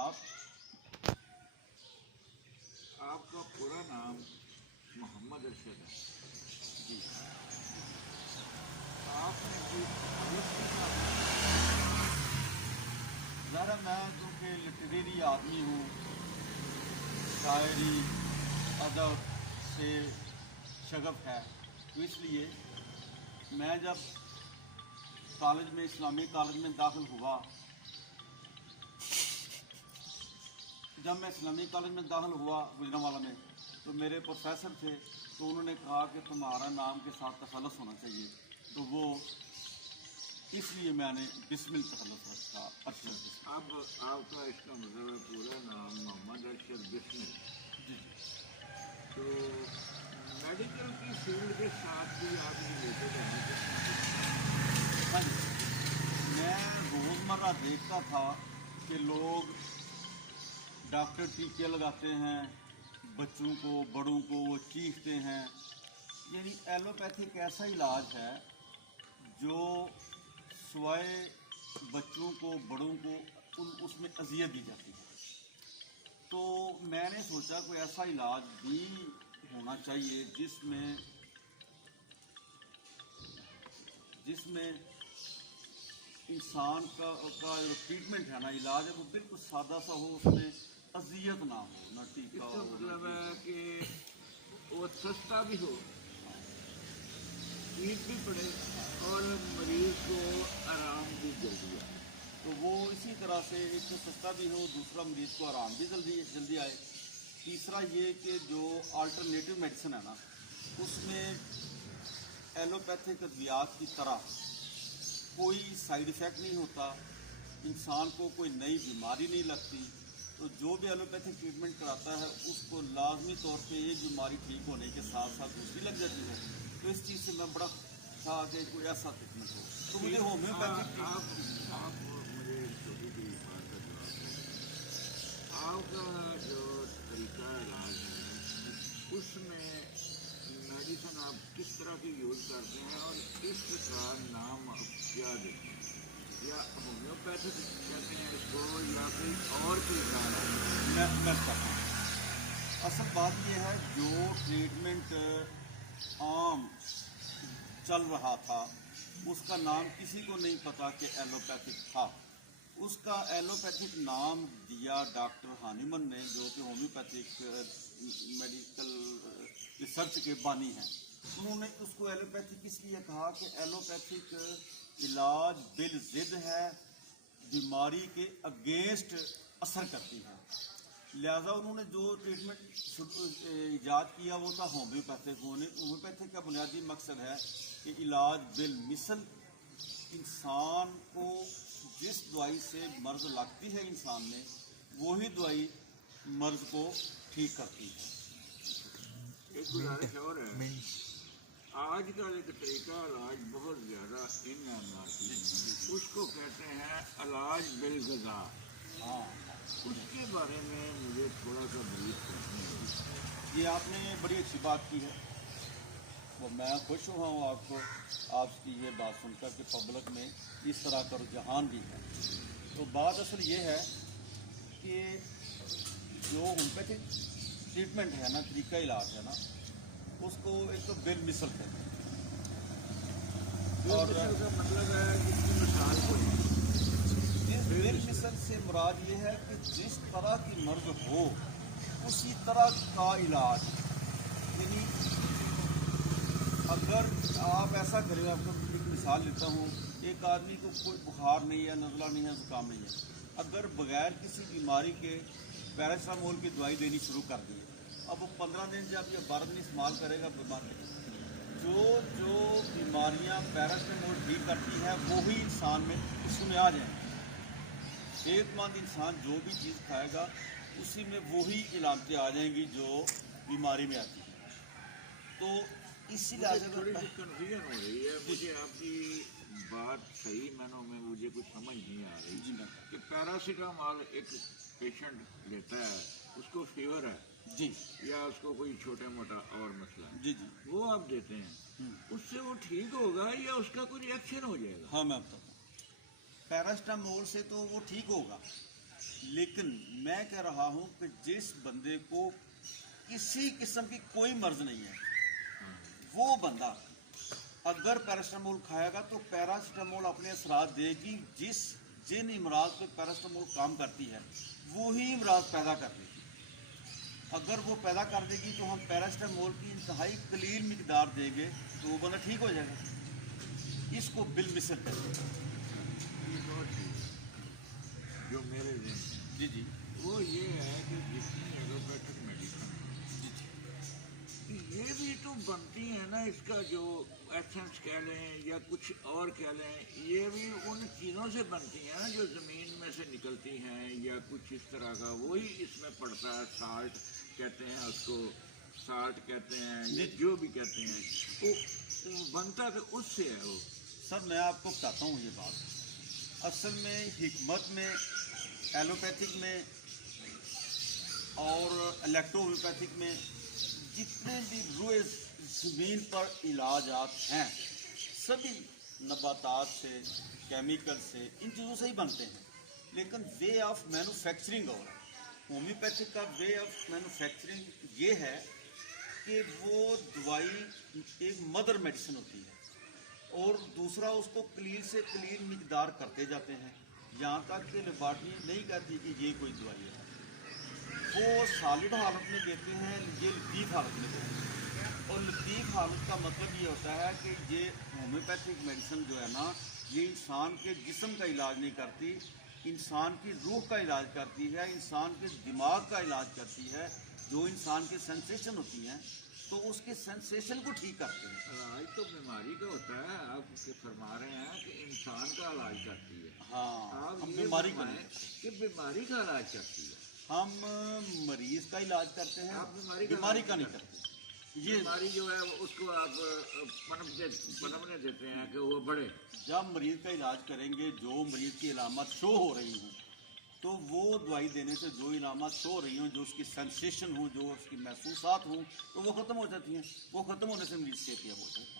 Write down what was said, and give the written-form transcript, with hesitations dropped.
آپ کا پورا نام محمد ارشد ہے جی آپ نے کوئی غلط کیا؟ ذرا میں کیونکہ لٹریری آدمی ہوں، شاعری ادب سے شغف ہے، تو اس لیے میں جب کالج میں اسلامی کالج میں داخل ہوا، گجرانوالہ میں، تو میرے پروفیسر تھے، تو انہوں نے کہا کہ تمہارا نام کے ساتھ تخلص ہونا چاہیے، تو وہ اس لیے میں نے بسمل تخلص رکھا، ارشد بسمل۔ اب آپ کا اس کا مطلب ہے پورا نام محمد ارشد بسمل۔ جی تو میڈیکل کی فیلڈ کے ساتھ بھی آپ ریلیٹڈ ہیں کچھ نہ کچھ؟ ہاں جی، میں روزمرہ دیکھتا تھا کہ لوگ ڈاکٹر ٹیکے لگاتے ہیں بچوں کو، بڑوں کو، وہ چیختے ہیں، یعنی ایلوپیتھی ایک ایسا علاج ہے جو سوائے بچوں کو، بڑوں کو اس میں اذیت دی جاتی ہے۔ تو میں نے سوچا کوئی ایسا علاج بھی ہونا چاہیے جس میں انسان کا جو ٹریٹمنٹ ہے نا، علاج ہے، وہ بالکل سادہ سا ہو، اس میں اذیت نہ ہو، نہ اس ٹیکا کا ہو، مطلب ہے کہ وہ سستا بھی ہو، ٹھیک بھی پڑے، اور مریض کو آرام بھی جلدی آئے۔ تو وہ اسی طرح سے ایک تو سستا بھی ہو، دوسرا مریض کو آرام بھی جلدی آئے، تیسرا یہ کہ جو آلٹرنیٹیو میڈیسن ہے نا، اس میں ایلوپیتھک ادویات کی طرح کوئی سائیڈ ایفیکٹ نہیں ہوتا، انسان کو کوئی نئی بیماری نہیں لگتی، تو جو بھی ایلوپیتھک ٹریٹمنٹ کراتا ہے اس کو لازمی طور پہ ایک بیماری ٹھیک ہونے کے ساتھ ساتھ دوسری لگ جاتی ہے، تو اس چیز سے میں بڑا تھا کہ کوئی ایسا ٹریٹمنٹ ہو، تو مجھے ہومیوپیتھک آپ مجھے چھوٹی سی بات کا جواب دیں۔ آپ کا جو طریقہ علاج ہے اس میں میڈیسن آپ کس طرح کی یوز کرتے ہیں، اور اس کا نام آپ کیا دیتے ہیں؟ یا ہومیوپیتھک کہتے ہیں اس کو، یا کوئی اور کوئی کار ہے؟ میں کرتا ہوں۔ اصل بات یہ ہے جو ٹریٹمنٹ عام چل رہا تھا اس کا نام کسی کو نہیں پتا کہ ایلوپیتھک تھا، اس کا ایلوپیتھک نام دیا ڈاکٹر ہانیمن نے، جو کہ ہومیوپیتھک میڈیکل ریسرچ کے بانی ہیں۔ انہوں نے اس کو ایلوپیتھک اس لیے کہا کہ ایلوپیتھک علاج بالضد ہے، بیماری کے اگینسٹ اثر کرتی ہے، لہذا انہوں نے جو ٹریٹمنٹ ایجاد کیا وہ تھا ہومیوپیتھک۔ ہومیوپیتھک کا بنیادی مقصد ہے کہ علاج بالمثل انسان کو جس دوائی سے مرض لگتی ہے انسان میں، وہی دوائی مرض کو ٹھیک کرتی ہے۔ ایک گزارش اور ہے، آج کل ایک طریقہ علاج بہت زیادہ ان ہے مارکیٹ میں، اس کو کہتے ہیں علاج بالغذا۔ ہاں، اس کے بارے میں مجھے تھوڑا سا بریف کریں۔ یہ آپ نے بڑی اچھی بات کی ہے، وہ میں خوش ہوا ہوں آپ کی یہ بات سن کر کہ پبلک میں اس طرح کا رجحان بھی ہے۔ تو بات اصل یہ ہے کہ جو ہومیوپیتھک ٹریٹمنٹ ہے نا، طریقہ علاج ہے نا، اس کو ایک تو بالمثل کہتے ہیں، اور مثل کا مطلب ہے اس کی مثال کوئی نہیں۔ بالمثل سے مراد یہ ہے کہ جس طرح کی مرض ہو اسی طرح کا علاج، یعنی اگر آپ ایسا کریں، آپ کو ایک مثال لیتا ہوں، ایک آدمی کو کوئی بخار نہیں ہے، نزلہ نہیں ہے، زکام نہیں ہے، اگر بغیر کسی بیماری کے پیراسیٹامول کی دوائی دینی شروع کر دی، اب وہ 15 دن جب یا 12 دن استعمال کرے گا، بیمار نہیں، جو بیماریاں پیراسیٹامول ٹھیک کرتی ہیں وہی انسان میں اس میں آ جائیں گے۔ صحت مند انسان جو بھی چیز کھائے گا اسی میں وہی علامتیں آ جائیں گی جو بیماری میں آتی ہیں۔ تو اسی لحاظ تھوڑی سی کنفیوژن ہو رہی ہے مجھے، آپ کی بات صحیح معنوں میں مجھے کچھ سمجھ نہیں آ رہی جی کہ پیراسیٹامول ایک پیشنٹ لیتا ہے، اس کو فیور ہے جی یا اس کو کوئی چھوٹا موٹا اور مسئلہ ہے، جی جی وہ آپ دیتے ہیں، اس سے وہ ٹھیک ہوگا یا اس کا کوئی ریئیکشن ہو جائے گا؟ ہاں، میں بتاتا ہوں، پیراسیٹامول سے تو وہ ٹھیک ہوگا، لیکن میں کہہ رہا ہوں کہ جس بندے کو کسی قسم کی کوئی مرض نہیں ہے، وہ بندہ اگر پیراسٹامول کھائے گا تو پیراسٹامول اپنے اثرات دے گی، جن امراض پہ پیراسٹامول کام کرتی ہے وہی امراض پیدا کر دے گی۔ اگر وہ پیدا کر دے گی تو ہم پیراسٹامول کی انتہائی قلیل مقدار دیں گے تو وہ بندہ ٹھیک ہو جائے گا۔ اس کو بالمثل کہتے ہیں۔ ایک اور چیز جو میرے ذہن میں جی جی وہ یہ ہے کہ جتنی ایلوپیتھک میڈیسن یہ بھی تو بنتی ہے نا، اس کا جو ایسنس کہہ لیں یا کچھ اور کہہ لیں، یہ بھی ان چیزوں سے بنتی ہیں نا جو زمین میں سے نکلتی ہیں یا کچھ اس طرح کا، وہی اس میں پڑتا ہے۔ سالٹ کہتے ہیں اس کو، سالٹ کہتے ہیں یا جو بھی کہتے ہیں، وہ بنتا تو اس سے ہے وہ۔ سر میں آپ کو بتاتا ہوں یہ بات، اصل میں حکمت میں، ایلوپیتھک میں اور الیکٹروپیتھک میں جتنے بھی روئے زمین پر علاجات ہیں سبھی نباتات سے، کیمیکل سے، ان چیزوں سے ہی بنتے ہیں، لیکن وے آف مینوفیکچرنگ اور ہومیوپیتھک کا وے آف مینوفیکچرنگ یہ ہے کہ وہ دوائی ایک مدر میڈیسن ہوتی ہے اور دوسرا اس کو قلیل سے قلیل مقدار کرتے جاتے ہیں یہاں تک کہ لیبارٹری نہیں کہتی کہ یہ کوئی دوائی ہے، وہ سالڈ حالت میں دیتے ہیں، یہ لطیف حالت میں دیتے ہیں۔ اور لطیف حالت کا مطلب یہ ہوتا ہے کہ یہ ہومیوپیتھک میڈیسن جو ہے نا، یہ انسان کے جسم کا علاج نہیں کرتی، انسان کی روح کا علاج کرتی ہے، انسان کے دماغ کا علاج کرتی ہے۔ جو انسان کی سینسیشن ہوتی ہیں تو اس کے سینسیشن کو ٹھیک کرتے ہیں۔ علاج تو بیماری کا ہوتا ہے، آپ فرما رہے ہیں کہ انسان کا علاج کرتی ہے۔ ہاں، آپ ہم یہ بیماری کو فرمائیں نہیں، کہ بیماری کا علاج کرتی ہے، ہم مریض کا علاج کرتے ہیں، آپ بیماری کا نہیں کرتے۔ یہ بیماری جو ہے اس کو آپ پنپنے دیتے ہیں کہ وہ بڑھے۔ جب مریض کا علاج کریں گے، جو مریض کی علامات شو ہو رہی ہوں تو وہ دوائی دینے سے جو علامات شو ہو رہی ہوں، جو اس کی سینسیشن ہوں، جو اس کی محسوسات ہوں، تو وہ ختم ہو جاتی ہیں۔ وہ ختم ہونے سے مریض صحت یاب ہو جاتا ہے۔